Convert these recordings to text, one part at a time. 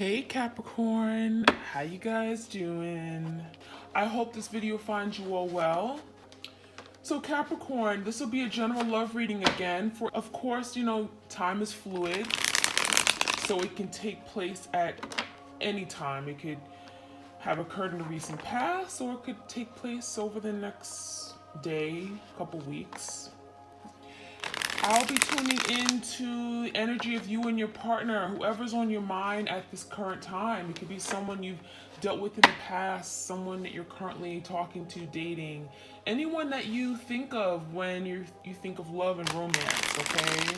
Hey Capricorn, how you guys doing? I hope this video finds you all well. So Capricorn, this will be a general love reading again. For of course, time is fluid, so it can take place at any time. It could have occurred in the recent past, or it could take place over the next day, couple weeks. I'll be tuning into the energy of you and your partner, whoever's on your mind at this current time. It could be someone you've dealt with in the past, someone that you're currently talking to, dating, anyone that you think of when you think of love and romance, okay?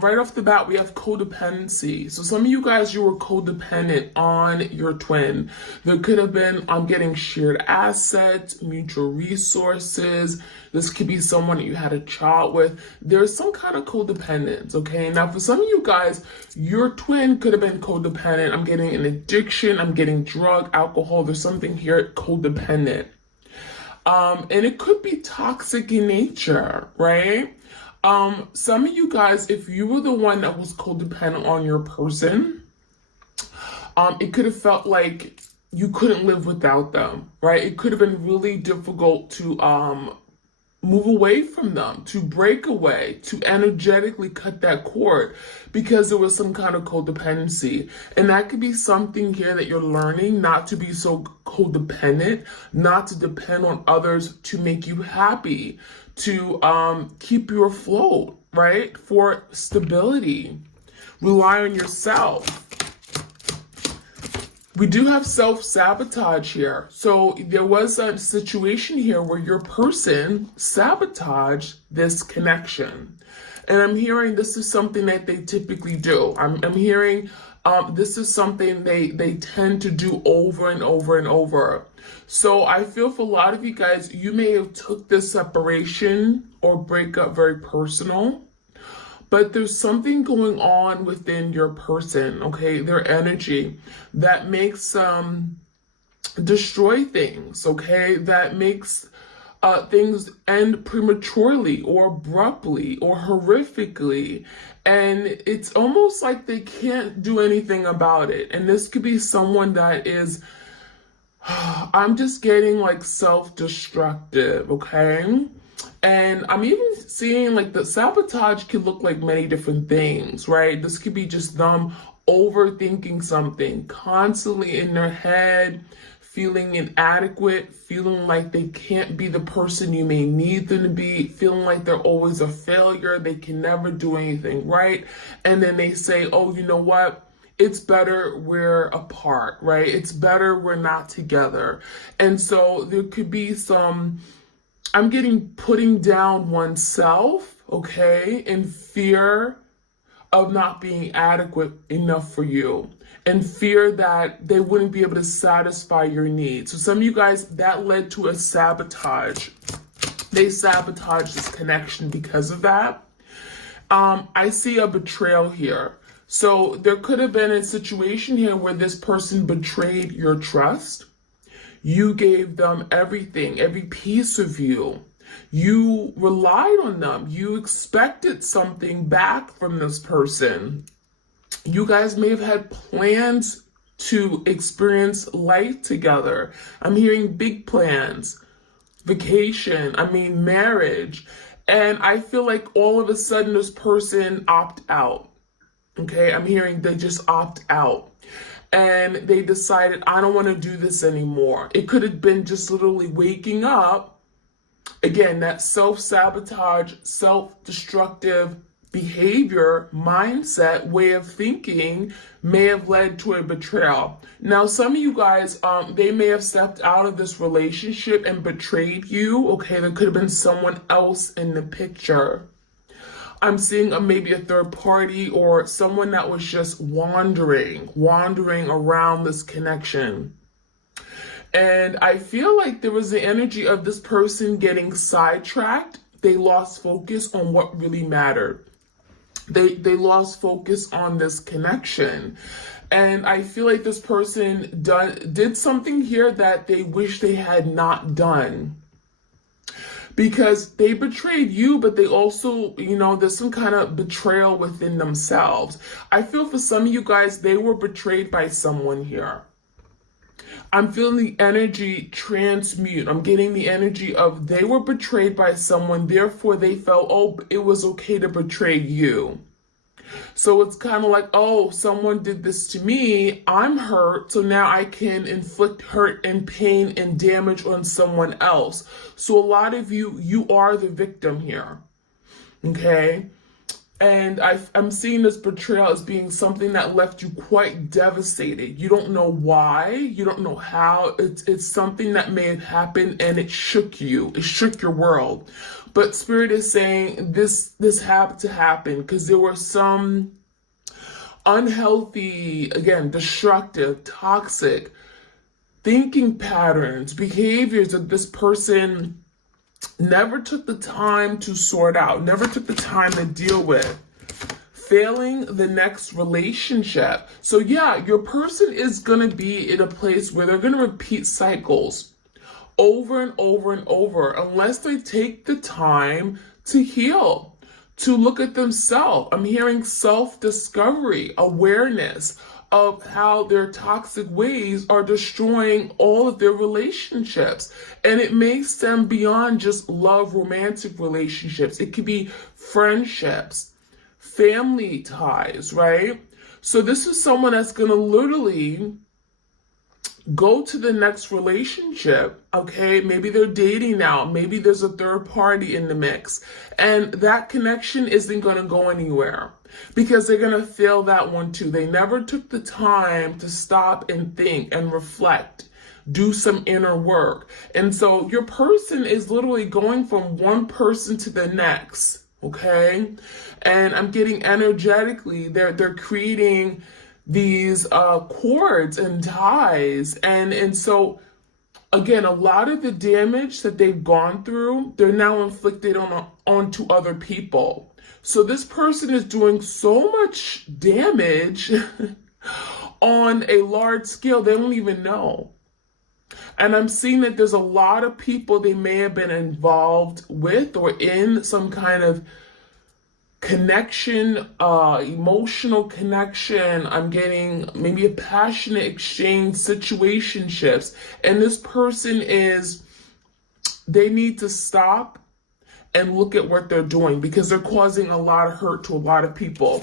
Right off the bat, we have codependency. So some of you guys, you were codependent on your twin. There could have been, getting shared assets, mutual resources. This could be someone that you had a child with. There's some kind of codependence, okay? Now, for some of you guys, your twin could have been codependent. I'm getting an addiction. I'm getting drug, alcohol. There's something here codependent. And it could be toxic in nature, right? Some of you guys, if you were the one that was codependent on your person, it could have felt like you couldn't live without them, right? It could have been really difficult to move away from them, to break away, to energetically cut that cord because there was some kind of codependency. And that could be something here that you're learning, not to be so codependent, not to depend on others to make you happy, to keep you afloat, right? For stability. Rely on yourself. We do have self-sabotage here. So there was a situation here where your person sabotaged this connection. And I'm hearing this is something that they typically do. I'm hearing this is something they tend to do over and over and over. So I feel for a lot of you guys, you may have took this separation or breakup very personal. But there's something going on within your person, okay, their energy that makes destroy things, okay, that makes things end prematurely or abruptly or horrifically. And it's almost like they can't do anything about it. And this could be someone that is, I'm just getting like self-destructive, okay? And I'm even seeing like the sabotage could look like many different things, right? This could be just them overthinking something, constantly in their head, feeling inadequate, feeling like they can't be the person you may need them to be, feeling like they're always a failure, they can never do anything right. And then they say, oh, you know what? It's better we're apart, right? It's better we're not together. And so there could be some, I'm getting putting down oneself, okay, in fear of not being adequate enough for you, and fear that they wouldn't be able to satisfy your needs. So some of you guys, that led to a sabotage. They sabotaged this connection because of that. I see a betrayal here. So there could have been a situation here where this person betrayed your trust. You gave them everything, every piece of you. You relied on them. You expected something back from this person. You guys may have had plans to experience life together. I'm hearing big plans, vacation, marriage. And I feel like all of a sudden this person opt out. Okay, I'm hearing they just opt out. And they decided, I don't want to do this anymore. It could have been just literally waking up. Again, that self-sabotage, self-destructive behavior, mindset, way of thinking may have led to a betrayal. Now, some of you guys, they may have stepped out of this relationship and betrayed you. Okay, there could have been someone else in the picture. I'm seeing maybe a third party or someone that was just wandering around this connection. And I feel like there was the energy of this person getting sidetracked. They lost focus on what really mattered. They lost focus on this connection. And I feel like this person did something here that they wish they had not done. because they betrayed you, but they also, there's some kind of betrayal within themselves. I feel for some of you guys, they were betrayed by someone here. I'm feeling the energy transmute. I'm getting the energy of they were betrayed by someone, therefore they felt, oh, it was okay to betray you. So it's kind of like, oh, someone did this to me, I'm hurt, so now I can inflict hurt and pain and damage on someone else. So a lot of you are the victim here, okay? And I'm seeing this betrayal as being something that left you quite devastated. You don't know why, you don't know how. It's something that may have happened and it shook you. It shook your world. But Spirit is saying this had to happen because there were some unhealthy, again, destructive, toxic thinking patterns, behaviors that this person never took the time to sort out, never took the time to deal with. Failing the next relationship. So yeah, your person is going to be in a place where they're going to repeat cycles over and over and over unless they take the time to heal, to look at themselves. I'm hearing self-discovery, awareness of how their toxic ways are destroying all of their relationships. And it may stem beyond just love, romantic relationships. It could be friendships, family ties, right? So this is someone that's going to literally go to the next relationship, okay? Maybe they're dating now. Maybe there's a third party in the mix. And that connection isn't going to go anywhere because they're going to fail that one too. They never took the time to stop and think and reflect, do some inner work. And so your person is literally going from one person to the next, okay? And I'm getting energetically, they're creating these cords and ties. And so, again, a lot of the damage that they've gone through, they're now inflicted onto other people. So this person is doing so much damage on a large scale, they don't even know. And I'm seeing that there's a lot of people they may have been involved with or in some kind of connection, emotional connection. I'm getting maybe a passionate exchange, situationships. And this person they need to stop and look at what they're doing because they're causing a lot of hurt to a lot of people.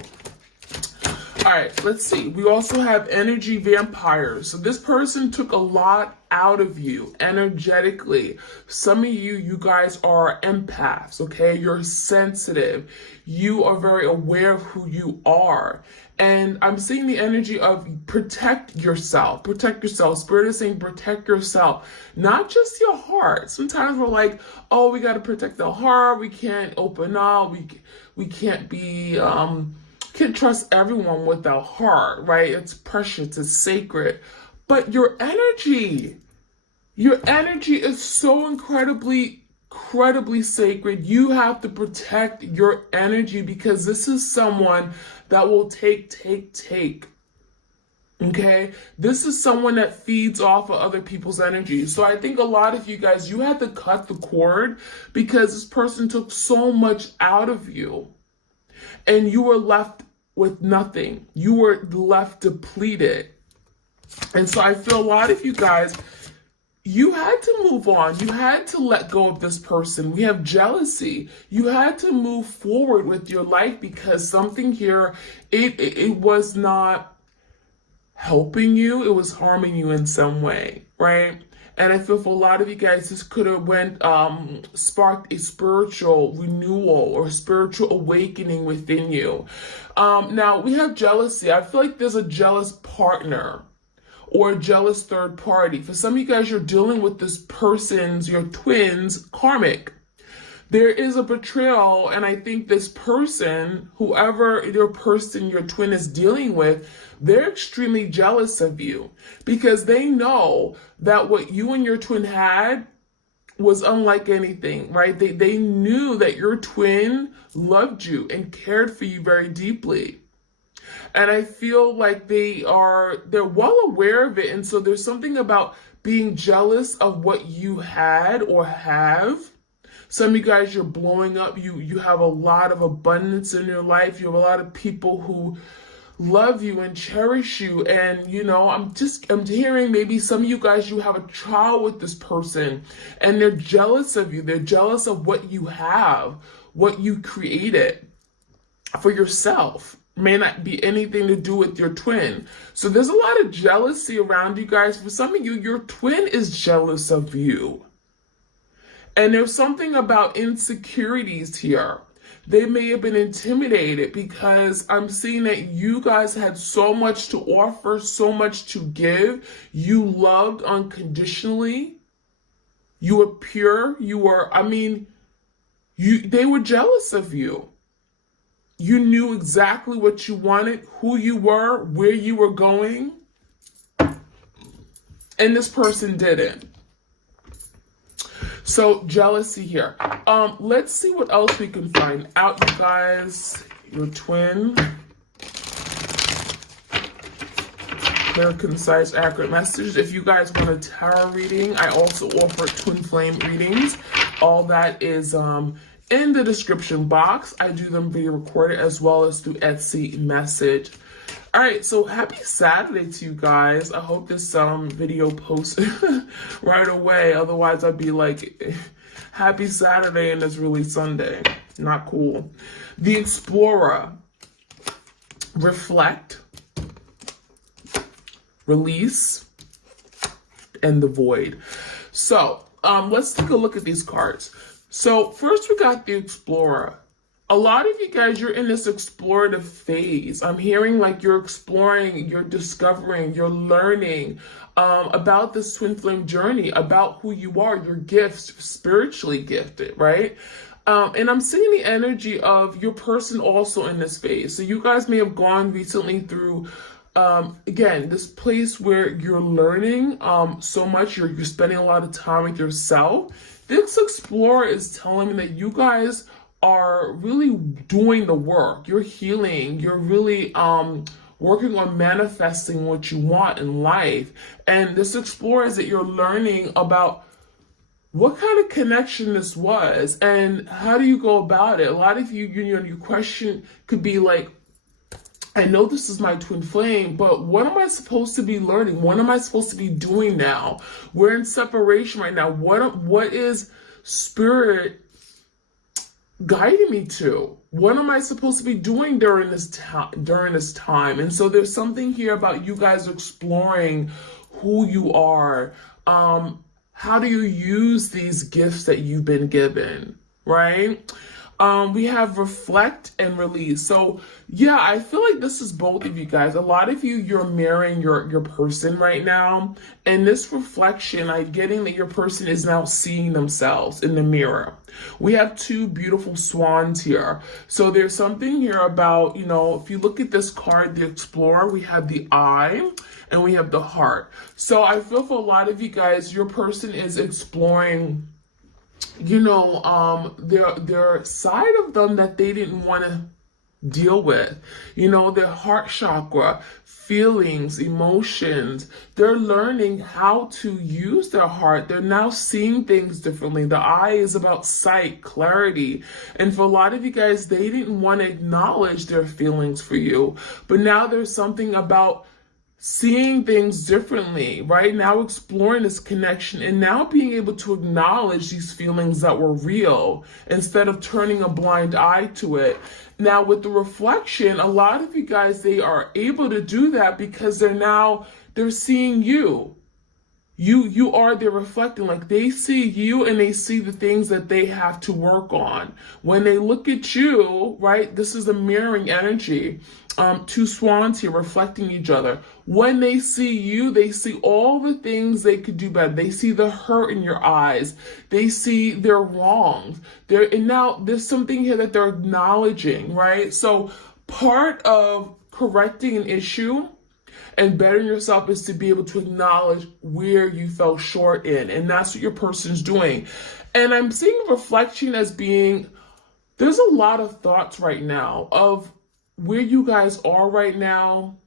All right, let's see. We also have energy vampires. So this person took a lot out of you energetically. Some of you guys are empaths, okay? You're sensitive. You are very aware of who you are. And I'm seeing the energy of protect yourself. Protect yourself. Spirit is saying protect yourself, not just your heart. Sometimes we're like, oh, we got to protect the heart. We can't open up. We can't be... can't trust everyone with their heart, right? It's precious, it's sacred. But your energy is so incredibly sacred. You have to protect your energy because this is someone that will take. Okay? This is someone that feeds off of other people's energy. So I think a lot of you guys, you had to cut the cord because this person took so much out of you. And you were left with nothing. You were left depleted. And so I feel a lot of you guys, you had to move on. You had to let go of this person. We have jealousy. You had to move forward with your life because something here, it was not helping you. It was harming you in some way, right? And I feel for a lot of you guys, this could have sparked a spiritual renewal or spiritual awakening within you. Now, we have jealousy. I feel like there's a jealous partner or a jealous third party. For some of you guys, you're dealing with this person's, your twins, karmic. There is a betrayal, and I think this person, whoever your twin is dealing with, they're extremely jealous of you because they know that what you and your twin had was unlike anything, right? They knew that your twin loved you and cared for you very deeply. And I feel like they're well aware of it. And so there's something about being jealous of what you had or have Some of you guys, you're blowing up. You have a lot of abundance in your life. You have a lot of people who love you and cherish you. And, you know, I'm hearing maybe some of you guys, you have a child with this person and they're jealous of you. They're jealous of what you have, what you created for yourself. May not be anything to do with your twin. So there's a lot of jealousy around you guys. For some of you, your twin is jealous of you. And there's something about insecurities here. They may have been intimidated because I'm seeing that you guys had so much to offer, so much to give. You loved unconditionally. You were pure. They were jealous of you. You knew exactly what you wanted, who you were, where you were going. And this person didn't. So jealousy here. Let's see what else we can find out, you guys. Your twin. Clear, concise, accurate messages. If you guys want a tarot reading, I also offer twin flame readings. All that is in the description box. I do them via recorded as well as through Etsy message. All right, so happy Saturday to you guys. I hope this video posts right away. Otherwise, I'd be like, happy Saturday and it's really Sunday. Not cool. The Explorer. Reflect. Release. And the Void. So, let's take a look at these cards. So, first we got the Explorer. A lot of you guys, you're in this explorative phase. I'm hearing like you're exploring, you're discovering, you're learning about this twin flame journey, about who you are, your gifts, spiritually gifted, right? And I'm seeing the energy of your person also in this phase. So you guys may have gone recently through, again, this place where you're learning so much, you're spending a lot of time with yourself. This Explorer is telling me that you guys are really doing the work. You're healing. You're really working on manifesting what you want in life. And this Explorer is that you're learning about what kind of connection this was and how do you go about it. A lot of you, your question could be like, I know this is my twin flame, but what am I supposed to be learning? What am I supposed to be doing now? We're in separation right now. What is spirit guiding me to? What am I supposed to be doing during this time? And so there's something here about you guys exploring who you are. How do you use these gifts that you've been given, right? We have reflect and release. So yeah, I feel like this is both of you guys. A lot of you, you're mirroring your person right now. And this reflection, I'm getting that your person is now seeing themselves in the mirror. We have two beautiful swans here. So there's something here about, if you look at this card, the Explorer, we have the eye and we have the heart. So I feel for a lot of you guys, your person is exploring their side of them that they didn't want to deal with, their heart chakra, feelings, emotions. They're learning how to use their heart. They're now seeing things differently. The eye is about sight, clarity. And for a lot of you guys, they didn't want to acknowledge their feelings for you. But now there's something about seeing things differently, right? Now exploring this connection and now being able to acknowledge these feelings that were real instead of turning a blind eye to it. Now with the reflection, a lot of you guys, they are able to do that because they're seeing you. They're reflecting, like they see you and they see the things that they have to work on. When they look at you, right, this is a mirroring energy. Two swans here reflecting each other. When they see you, they see all the things they could do better. They see the hurt in your eyes. They see their wrongs. And now there's something here that they're acknowledging, right? So part of correcting an issue and bettering yourself is to be able to acknowledge where you fell short in. And that's what your person's doing. And I'm seeing reflection as being, there's a lot of thoughts right now of where you guys are right now.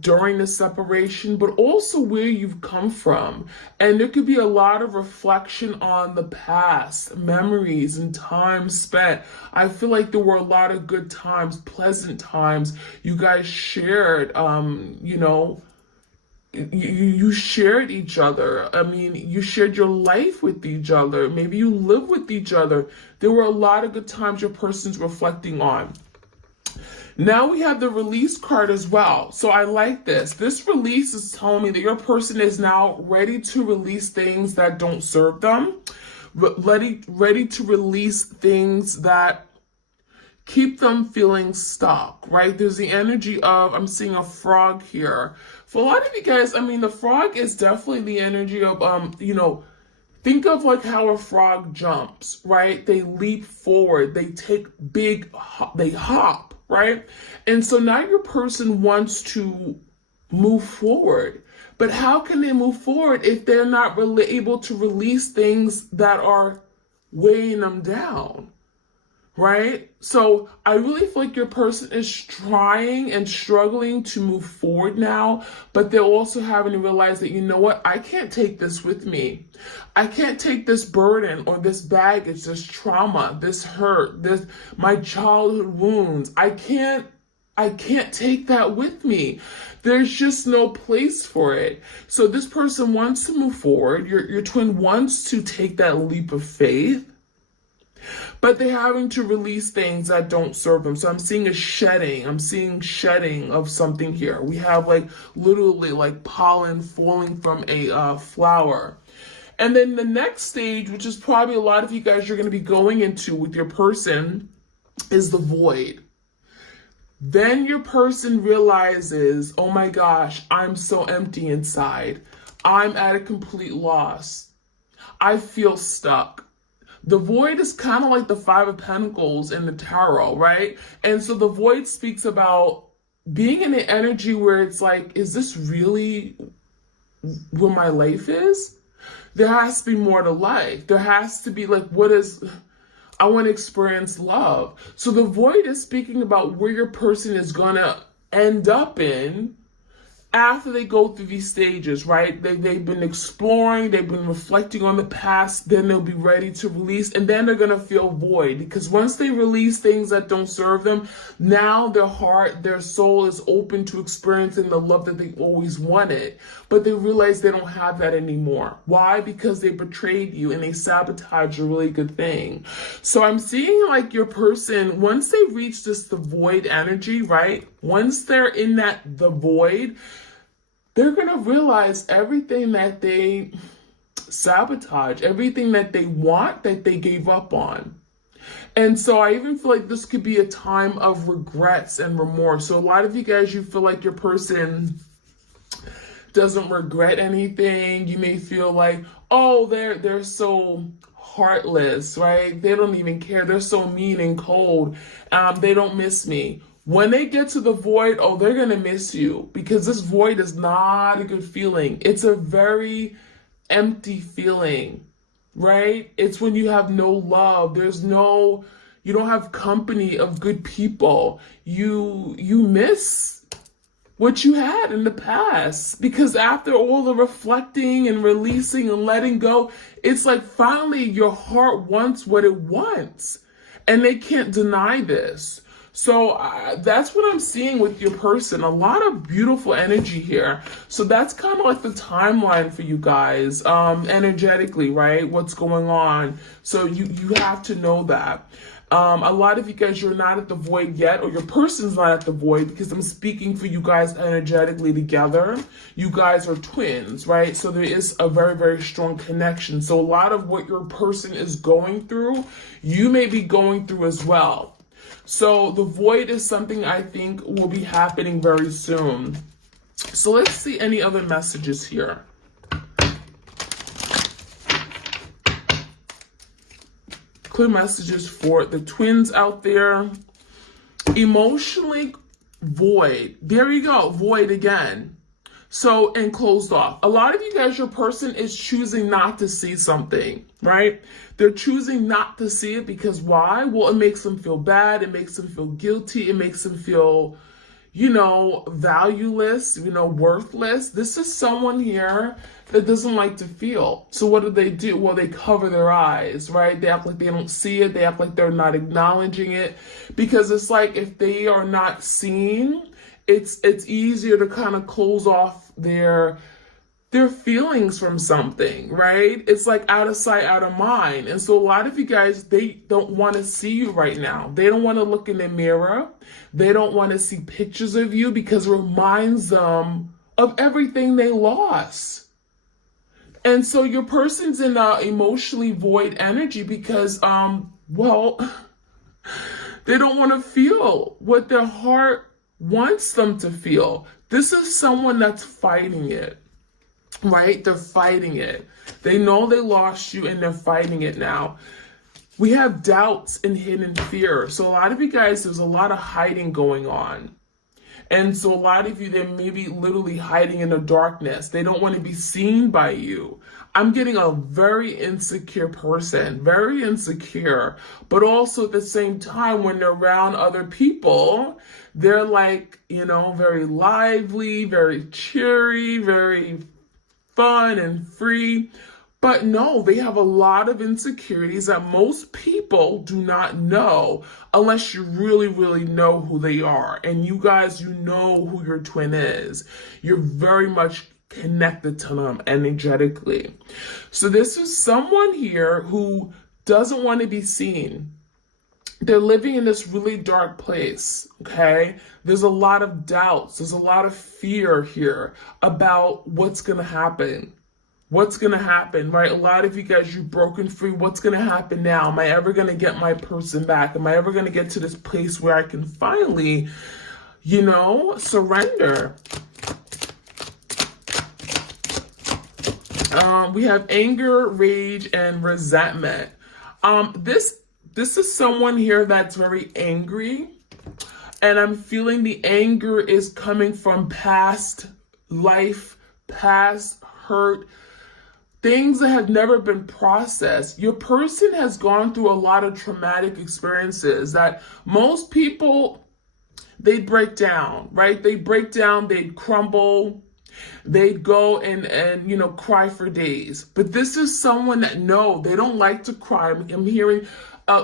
during the separation, but also where you've come from. And there could be a lot of reflection on the past, memories and time spent. I feel like there were a lot of good times, pleasant times. You guys shared, you shared each other. I mean, you shared your life with each other. Maybe you live with each other. There were a lot of good times your person's reflecting on. Now we have the release card as well. So I like this. This release is telling me that your person is now ready to release things that don't serve them, ready to release things that keep them feeling stuck, right? There's the energy of, I'm seeing a frog here. For a lot of you guys, I mean, the frog is definitely the energy of, think of like how a frog jumps, right? They leap forward, they take they hop, right? And so now your person wants to move forward. But how can they move forward if they're not really able to release things that are weighing them down, right? So I really feel like your person is trying and struggling to move forward now, but they're also having to realize that, you know what, I can't take this with me. I can't take this burden or this baggage, this trauma, this hurt, my childhood wounds. I can't take that with me. There's just no place for it. So this person wants to move forward. Your twin wants to take that leap of faith, but they're having to release things that don't serve them. So I'm seeing a shedding. I'm seeing shedding of something here. We have literally pollen falling from a flower. And then the next stage, which is probably a lot of you guys are going to be going into with your person, is the void. Then your person realizes, oh my gosh, I'm so empty inside. I'm at a complete loss. I feel stuck. The void is kind of like the Five of Pentacles in the tarot, right? And so the void speaks about being in an energy where it's like, is this really where my life is? There has to be more to life. There has to be I want to experience love. So the void is speaking about where your person is going to end up in after they go through these stages, right? They've been exploring, they've been reflecting on the past, then they'll be ready to release, and then they're going to feel void. Because once they release things that don't serve them, now their heart, their soul is open to experiencing the love that they always wanted. But they realize they don't have that anymore. Why? Because they betrayed you and they sabotaged a really good thing. So I'm seeing your person, once they reach the void energy, right? Once they're in the void, they're going to realize everything that they sabotage, everything that they want, that they gave up on. And so I even feel like this could be a time of regrets and remorse. So a lot of you guys, you feel like your person doesn't regret anything. You may feel like, oh, they're so heartless, right? They don't even care. They're so mean and cold. They don't miss me. When they get to the void, oh, they're going to miss you, because this void is not a good feeling. It's a very empty feeling, right? It's when you have no love. You don't have company of good people. You miss what you had in the past, because after all the reflecting and releasing and letting go, it's like finally your heart wants what it wants, and they can't deny this. So that's what I'm seeing with your person. A lot of beautiful energy here. So that's kind of like the timeline for you guys, energetically, right? What's going on. So you have to know that. A lot of you guys, you're not at the void yet, or your person's not at the void, because I'm speaking for you guys energetically together. You guys are twins, right? So there is a very, very strong connection. So a lot of what your person is going through, you may be going through as well. So the void is something I think will be happening very soon. So let's see any other messages here. Clear messages for the twins out there. Emotionally void. There you go. Void again. So, and closed off. A lot of you guys, your person is choosing not to see something, right? They're choosing not to see it because why? Well, it makes them feel bad. It makes them feel guilty. It makes them feel, valueless, worthless. This is someone here that doesn't like to feel. So what do? Well, they cover their eyes, right? They act like they don't see it. They act like they're not acknowledging it, because it's like if they are not seen, it's easier to kind of close off their feelings from something, right? It's like out of sight, out of mind. And so a lot of you guys, they don't want to see you right now. They don't want to look in the mirror. They don't want to see pictures of you because it reminds them of everything they lost. And so your person's in a emotionally void energy because, well, they don't want to feel what their heart wants them to feel. This is someone that's fighting it. Right? They're fighting it. They know they lost you and they're fighting it now. We have doubts and hidden fear. So a lot of you guys, there's a lot of hiding going on. And so a lot of you, they may be literally hiding in the darkness. They don't want to be seen by you. I'm getting a very insecure person, very insecure, but also at the same time, when they're around other people, they're like, very lively, very cheery, very fun and free. But no, they have a lot of insecurities that most people do not know unless you really, really know who they are. And you guys, who your twin is. You're very much connected to them energetically. So this is someone here who doesn't want to be seen. They're living in this really dark place, okay? There's a lot of doubts. There's a lot of fear here about what's going to happen. What's going to happen, right? A lot of you guys, you've broken free. What's going to happen now? Am I ever going to get my person back? Am I ever going to get to this place where I can finally, surrender? We have anger, rage, and resentment. This is someone here that's very angry, and I'm feeling the anger is coming from past life, past hurt, things that have never been processed. Your person has gone through a lot of traumatic experiences that most people, they'd break down, right? They break down, they'd crumble, they'd go and cry for days. But this is someone that, no, they don't like to cry. I'm hearing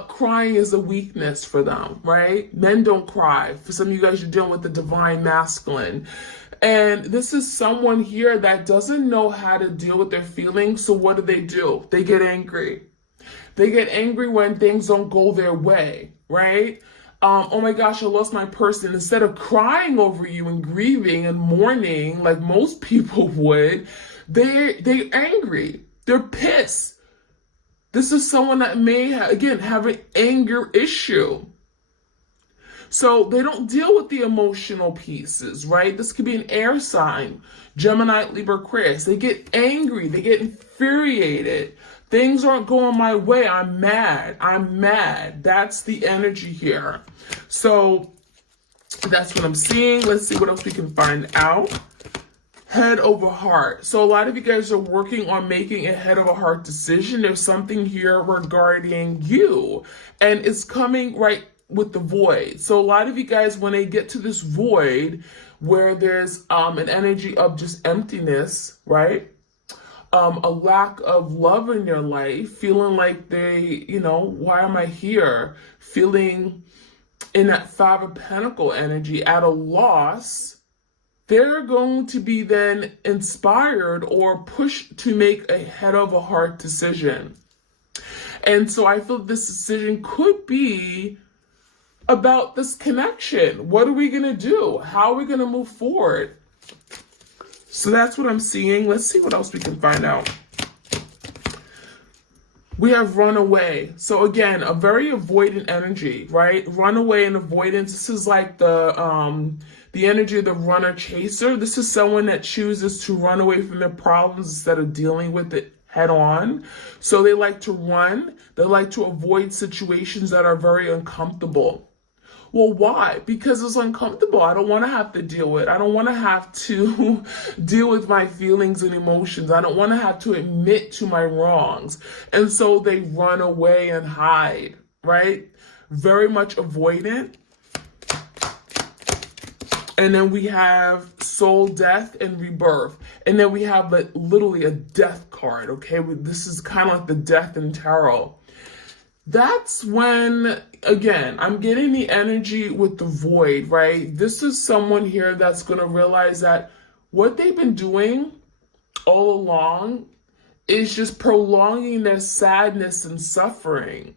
crying is a weakness for them, right? Men don't cry. For some of you guys, you're dealing with the divine masculine. And this is someone here that doesn't know how to deal with their feelings. So what do? They get angry. They get angry when things don't go their way, right? Oh my gosh, I lost my person. Instead of crying over you and grieving and mourning like most people would, they're angry. They're pissed. This is someone that may, have an anger issue. So they don't deal with the emotional pieces, right? This could be an air sign, Gemini, Libra, Aquarius. They get angry. They get infuriated. Things aren't going my way. I'm mad. That's the energy here. So that's what I'm seeing. Let's see what else we can find out. Head over heart. So a lot of you guys are working on making a head over heart decision. There's something here regarding you, and it's coming right with the void. So a lot of you guys, when they get to this void where there's an energy of just emptiness, right? A lack of love in their life, feeling like they, why am I here? Feeling in that Five of Pentacles energy at a loss. They're going to be then inspired or pushed to make a head over heart decision. And so I feel this decision could be about this connection. What are we going to do? How are we going to move forward? So that's what I'm seeing. Let's see what else we can find out. We have runaway. So again, a very avoidant energy, right? Runaway and avoidance. This is like the energy of the runner chaser. This is someone that chooses to run away from their problems instead of dealing with it head on. So they like to run. They like to avoid situations that are very uncomfortable. Well, why? Because it's uncomfortable. I don't want to have to deal with it. I don't want to have to deal with my feelings and emotions. I don't want to have to admit to my wrongs. And so they run away and hide, right? Very much avoidant. And then we have soul death and rebirth. And then we have like literally a death card, okay? This is kind of like the death in tarot. That's when, again, I'm getting the energy with the void, right? This is someone here that's going to realize that what they've been doing all along is just prolonging their sadness and suffering.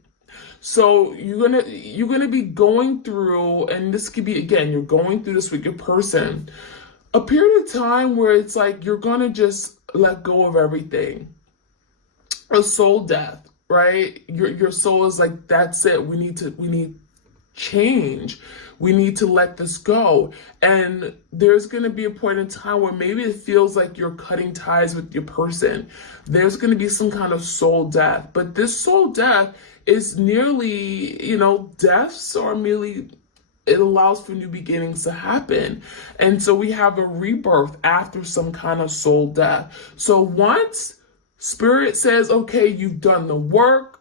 So you're gonna be going through, and this could be, again, you're going through this with your person, a period of time where it's like you're gonna just let go of everything. A soul death, right? Your soul is like, that's it. We need change. We need to let this go. And there's going to be a point in time where maybe it feels like you're cutting ties with your person. There's going to be some kind of soul death. But this soul death is nearly, deaths are merely, it allows for new beginnings to happen. And so we have a rebirth after some kind of soul death. So once Spirit says, okay, you've done the work,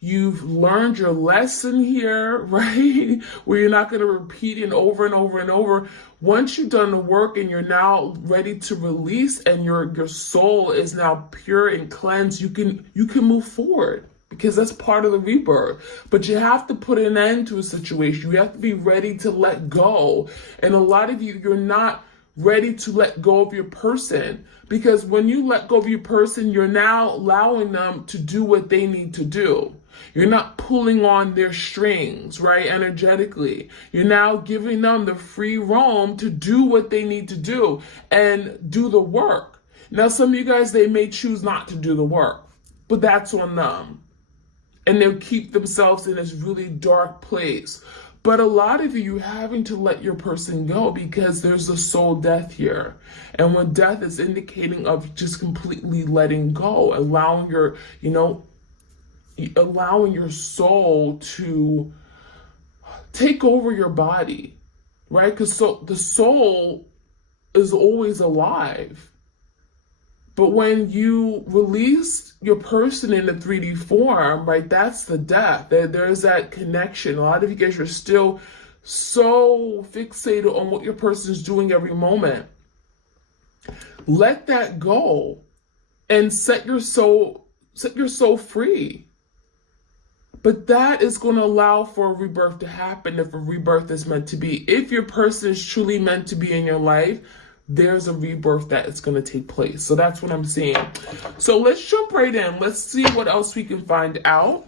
you've learned your lesson here, right? Where you're not going to repeat it over and over and over. Once you've done the work and you're now ready to release, and your soul is now pure and cleansed, you can move forward, because that's part of the rebirth. But you have to put an end to a situation. You have to be ready to let go. And a lot of you're not ready to let go of your person, because when you let go of your person, you're now allowing them to do what they need to do. You're not pulling on their strings, right? Energetically. You're now giving them the free roam to do what they need to do and do the work. Now, some of you guys, they may choose not to do the work, but that's on them. And they'll keep themselves in this really dark place. But a lot of you having to let your person go, because there's a soul death here. And when death is indicating of just completely letting go, allowing your soul to take over your body, right? Because the soul is always alive. But when you release your person in a 3D form, right, that's the death. There's that connection. A lot of you guys are still so fixated on what your person is doing every moment. Let that go and set your soul free. But that is going to allow for a rebirth to happen if a rebirth is meant to be. If your person is truly meant to be in your life, there's a rebirth that is going to take place. So that's what I'm seeing. So let's jump right in. Let's see what else we can find out.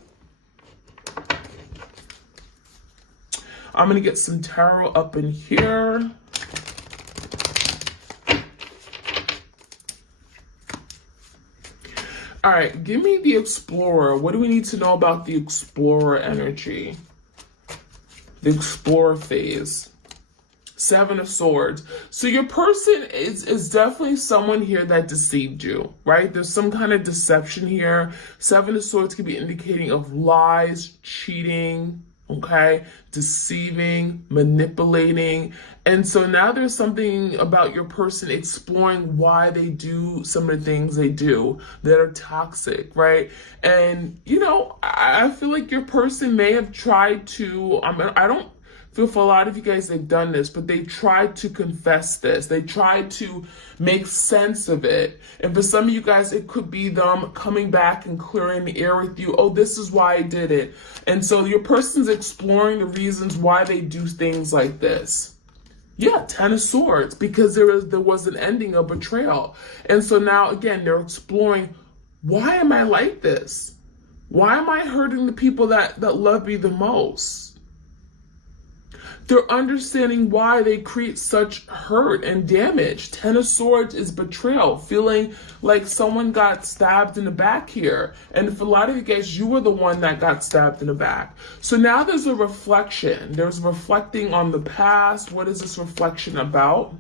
I'm going to get some tarot up in here. All right, give me the Explorer. What do we need to know about the Explorer energy? The Explorer phase. 7 of Swords. So your person is definitely someone here that deceived you, right? There's some kind of deception here. 7 of Swords could be indicating of lies, cheating, okay? Deceiving, manipulating. And so now there's something about your person exploring why they do some of the things they do that are toxic, right? And, I feel like your person may have tried to, I don't feel for a lot of you guys, they've done this, but they tried to confess this. They tried to make sense of it. And for some of you guys, it could be them coming back and clearing the air with you. Oh, this is why I did it. And so your person's exploring the reasons why they do things like this. Yeah, 10 of Swords, because there was an ending of betrayal. And so now, again, they're exploring, why am I like this? Why am I hurting the people that love me the most? They're understanding why they create such hurt and damage. 10 of Swords is betrayal, feeling like someone got stabbed in the back here. And for a lot of you guys, you were the one that got stabbed in the back. So now there's a reflection. There's reflecting on the past. What is this reflection about?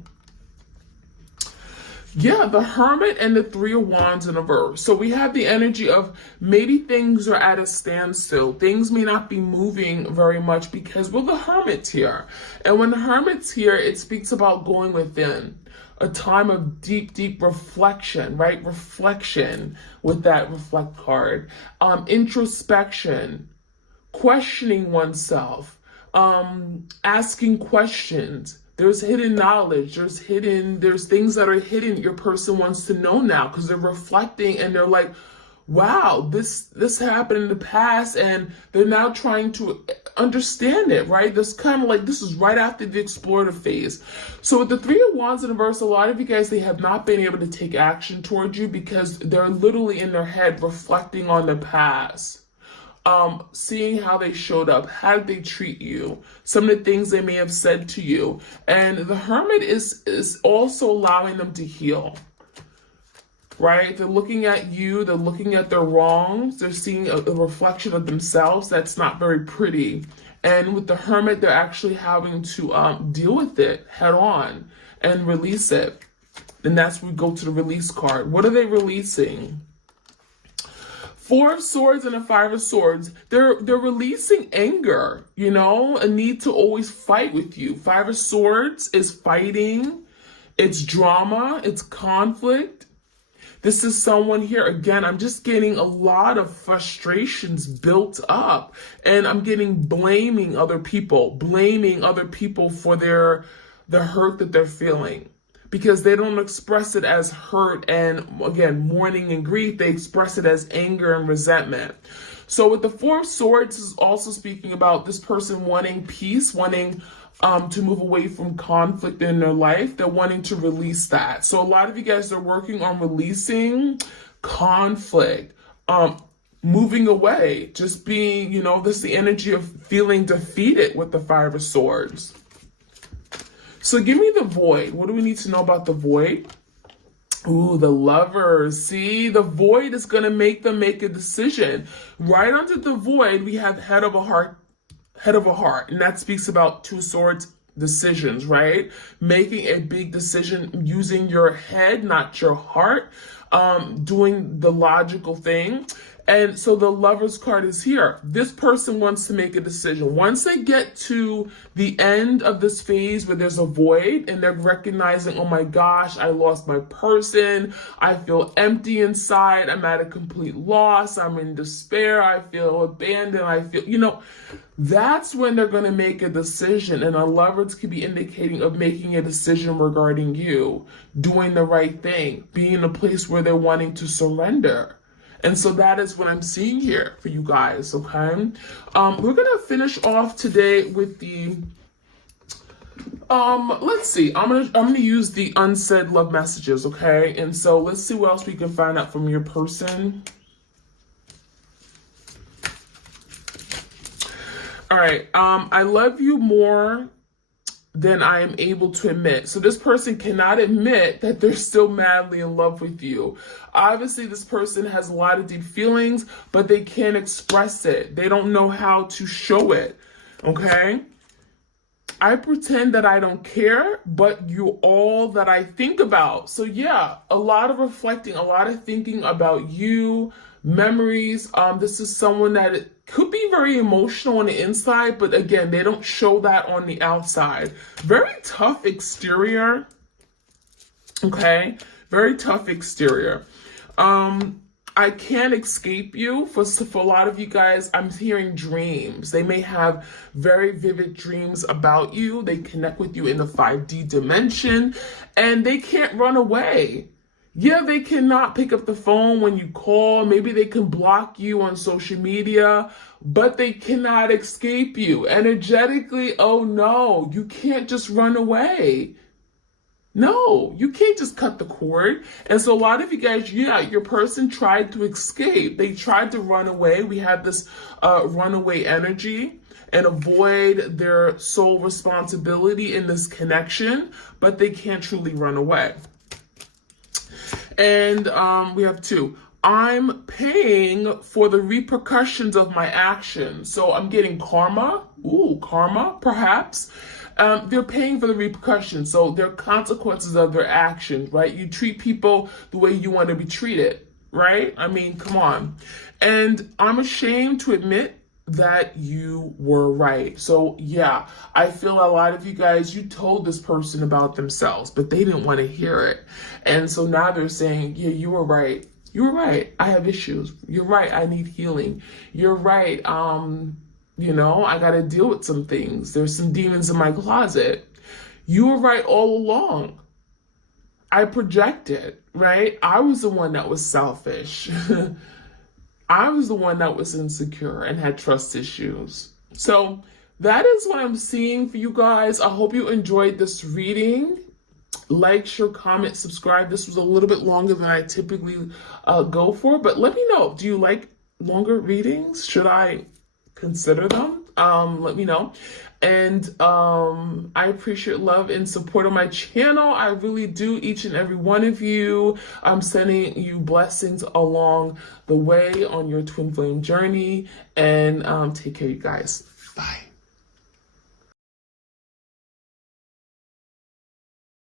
Yeah, the Hermit and the 3 of Wands in reverse. So we have the energy of maybe things are at a standstill. Things may not be moving very much because we're the Hermits here. And when the Hermit's here, it speaks about going within. A time of deep, deep reflection, right? Reflection with that reflect card. Introspection. Questioning oneself. Asking questions. There's hidden knowledge. There's things that are hidden your person wants to know now, because they're reflecting and they're like, wow, this happened in the past, and they're now trying to understand it, right? This kind of like, this is right after the explorative phase. So with the Three of Wands in reverse, a lot of you guys, they have not been able to take action towards you because they're literally in their head reflecting on the past. Seeing how they showed up, how did they treat you, some of the things they may have said to you. And the Hermit is also allowing them to heal. Right? They're looking at you, they're looking at their wrongs, they're seeing a reflection of themselves that's not very pretty. And with the Hermit, they're actually having to deal with it head on and release it. And that's when we go to the release card. What are they releasing? Four of Swords and a Five of Swords. They're releasing anger, you know, a need to always fight with you. Five of Swords is fighting, it's drama, it's conflict. This is someone here, again, I'm just getting a lot of frustrations built up, and I'm getting blaming other people for the hurt that they're feeling, because they don't express it as hurt and, again, mourning and grief. They express it as anger and resentment. So with the Four of Swords is also speaking about this person wanting peace, wanting to move away from conflict in their life. They're wanting to release that. So a lot of you guys are working on releasing conflict, moving away, just being, you know, this is the energy of feeling defeated with the Five of Swords. So give me the Void. What do we need to know about the Void? Ooh, the Lovers. See, the Void is going to make them make a decision. Right under the Void, we have Head of a Heart. And that speaks about Two Swords decisions, right? Making a big decision using your head, not your heart, doing the logical thing. And so the Lovers card is here. This person wants to make a decision. Once they get to the end of this phase where there's a void and they're recognizing, oh my gosh, I lost my person. I feel empty inside. I'm at a complete loss. I'm in despair. I feel abandoned. I feel, you know, that's when they're going to make a decision. And a Lovers could be indicating of making a decision regarding you, doing the right thing, being in a place where they're wanting to surrender. And so that is what I'm seeing here for you guys, okay? We're going to finish off today with the, let's see. I'm going to use the unsaid love messages, okay? And so let's see what else we can find out from your person. All right. I love you more than I am able to admit. So this person cannot admit that they're still madly in love with you. Obviously, this person has a lot of deep feelings, but they can't express it. They don't know how to show it, okay? I pretend that I don't care, but you're all that I think about. So yeah, a lot of reflecting, a lot of thinking about you, memories. This is someone that could be very emotional on the inside, but again, they don't show that on the outside. Very tough exterior. Okay, very tough exterior. I can't escape you. For a lot of you guys, I'm hearing dreams. They may have very vivid dreams about you. They connect with you in the 5D dimension, and they can't run away. Yeah, they cannot pick up the phone when you call. Maybe they can block you on social media, but they cannot escape you. Energetically, oh no, you can't just run away. No, you can't just cut the cord. And so a lot of you guys, yeah, your person tried to escape. They tried to run away. We have this runaway energy and avoid their sole responsibility in this connection, but they can't truly run away. And we have two. I'm paying for the repercussions of my actions. So I'm getting karma. Ooh, karma, perhaps. They're paying for the repercussions. So there are consequences of their actions, right? You treat people the way you want to be treated, right? I mean, come on. And I'm ashamed to admit that you were right. So yeah, I feel a lot of you guys, you told this person about themselves, but they didn't want to hear it. And so now they're saying, yeah, you were right. You were right. I have issues. You're right. I need healing. You're right. You know, I got to deal with some things. There's some demons in my closet. You were right all along. I projected, right? I was the one that was selfish. I was the one that was insecure and had trust issues. So that is what I'm seeing for you guys. I hope you enjoyed this reading. Like, share, comment, subscribe. This was a little bit longer than I typically go for, but let me know. Do you like longer readings? Should I consider them? Let me know. And I appreciate love and support on my channel. I really do, each and every one of you. I'm sending you blessings along the way on your twin flame journey. And take care, you guys. Bye.